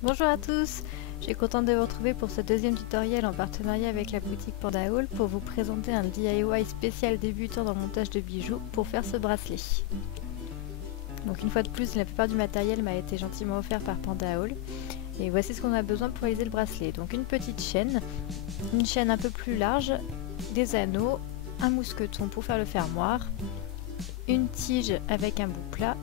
Bonjour à tous, je suis contente de vous retrouver pour ce deuxième tutoriel en partenariat avec la boutique Panda Haul pour vous présenter un DIY spécial débutant dans le montage de bijoux pour faire ce bracelet. Donc une fois de plus, la plupart du matériel m'a été gentiment offert par Panda Haul. Et voici ce qu'on a besoin pour réaliser le bracelet. Donc une petite chaîne, une chaîne un peu plus large, des anneaux, un mousqueton pour faire le fermoir, une tige avec un bout plat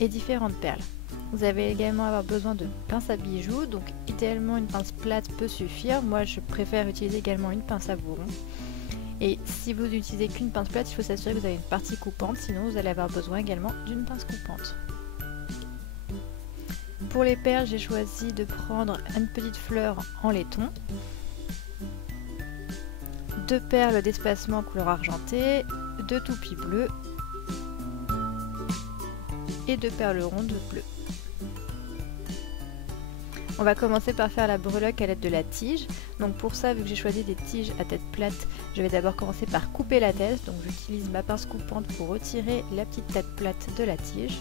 et différentes perles. Vous allez également avoir besoin de pince à bijoux, donc idéalement une pince plate peut suffire. Moi je préfère utiliser également une pince à bourron. Et si vous n'utilisez qu'une pince plate, il faut s'assurer que vous avez une partie coupante, sinon vous allez avoir besoin également d'une pince coupante. Pour les perles, j'ai choisi de prendre une petite fleur en laiton, 2 perles d'espacement couleur argentée, 2 toupies bleues et 2 perles rondes bleues. On va commencer par faire la breloque à l'aide de la tige. Donc pour ça, vu que j'ai choisi des tiges à tête plate, je vais d'abord commencer par couper la tête. Donc j'utilise ma pince coupante pour retirer la petite tête plate de la tige.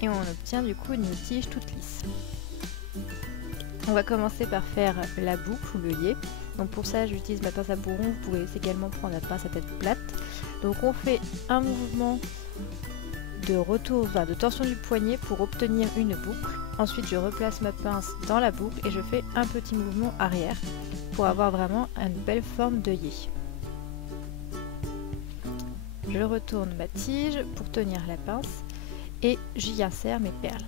Et on obtient du coup une tige toute lisse. On va commencer par faire la boucle ou l'œillet. Donc pour ça, j'utilise ma pince à bourron. Vous pouvez également prendre la pince à tête plate. Donc on fait un mouvement de retour, de torsion du poignet pour obtenir une boucle. Ensuite je replace ma pince dans la boucle et je fais un petit mouvement arrière pour avoir vraiment une belle forme d'œillet. Je retourne ma tige pour tenir la pince et j'y insère mes perles.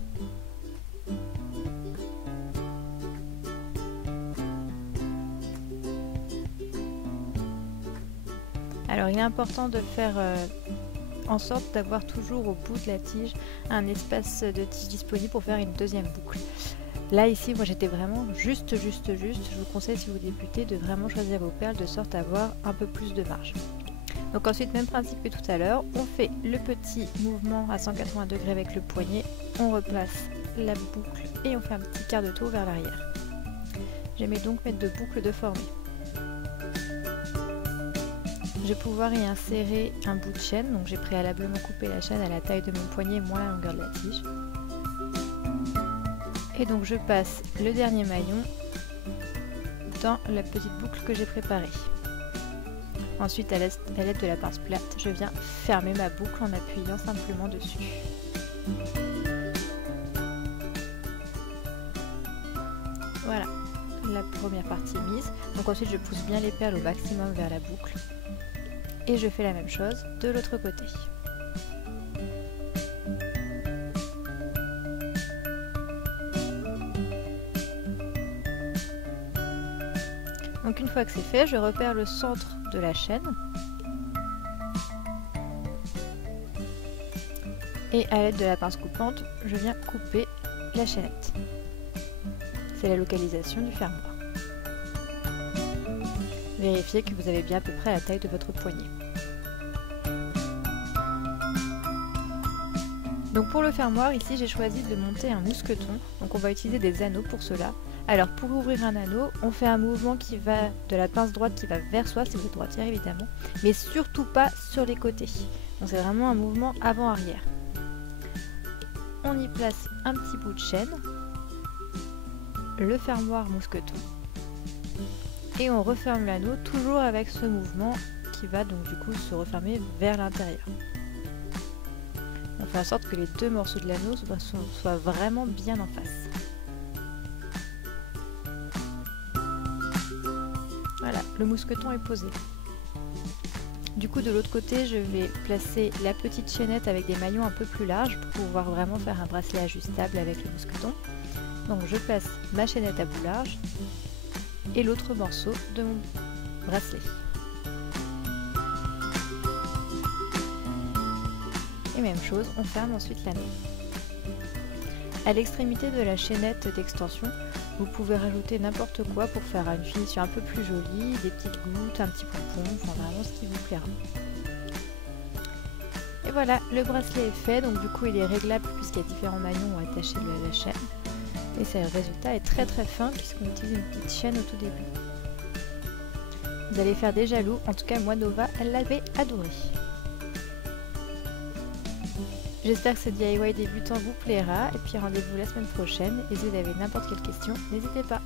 Alors il est important de faire en sorte d'avoir toujours au bout de la tige un espace de tige disponible pour faire une deuxième boucle. Là ici moi j'étais vraiment juste. Je vous conseille si vous débutez de vraiment choisir vos perles de sorte à avoir un peu plus de marge. Donc ensuite même principe que tout à l'heure, on fait le petit mouvement à 180 degrés avec le poignet, on replace la boucle et on fait un petit quart de tour vers l'arrière. J'aimais donc mettre 2 boucles de formée. Je vais pouvoir y insérer un bout de chaîne, donc j'ai préalablement coupé la chaîne à la taille de mon poignet moins la longueur de la tige. Et donc je passe le dernier maillon dans la petite boucle que j'ai préparée. Ensuite à l'aide de la pince plate, je viens fermer ma boucle en appuyant simplement dessus. Voilà, la première partie est mise. Donc ensuite je pousse bien les perles au maximum vers la boucle. Et je fais la même chose de l'autre côté. Donc une fois que c'est fait, je repère le centre de la chaîne. Et à l'aide de la pince coupante, je viens couper la chaînette. C'est la localisation du fermoir. Vérifiez que vous avez bien à peu près la taille de votre poignet. Donc pour le fermoir, ici j'ai choisi de monter un mousqueton. Donc on va utiliser des anneaux pour cela. Alors pour ouvrir un anneau, on fait un mouvement qui va de la pince droite qui va vers soi, si vous êtes droitière évidemment, mais surtout pas sur les côtés. Donc c'est vraiment un mouvement avant-arrière. On y place un petit bout de chaîne, le fermoir mousqueton. Et on referme l'anneau toujours avec ce mouvement qui va donc du coup se refermer vers l'intérieur. On fait en sorte que les 2 morceaux de l'anneau soient vraiment bien en face. Voilà, le mousqueton est posé. Du coup de l'autre côté je vais placer la petite chaînette avec des maillons un peu plus larges pour pouvoir vraiment faire un bracelet ajustable avec le mousqueton. Donc je place ma chaînette à bout large et l'autre morceau de mon bracelet. Et même chose, on ferme ensuite l'anneau. À l'extrémité de la chaînette d'extension, vous pouvez rajouter n'importe quoi pour faire une finition un peu plus jolie, des petites gouttes, un petit pompon, enfin vraiment ce qui vous plaira. Et voilà, le bracelet est fait, donc du coup il est réglable puisqu'il y a différents maillons attachés à la chaîne. Et le résultat est très fin puisqu'on utilise une petite chaîne au tout début. Vous allez faire des jaloux, en tout cas moi Nova, elle l'avait adoré. J'espère que ce DIY débutant vous plaira et puis rendez-vous la semaine prochaine et si vous avez n'importe quelle question, n'hésitez pas.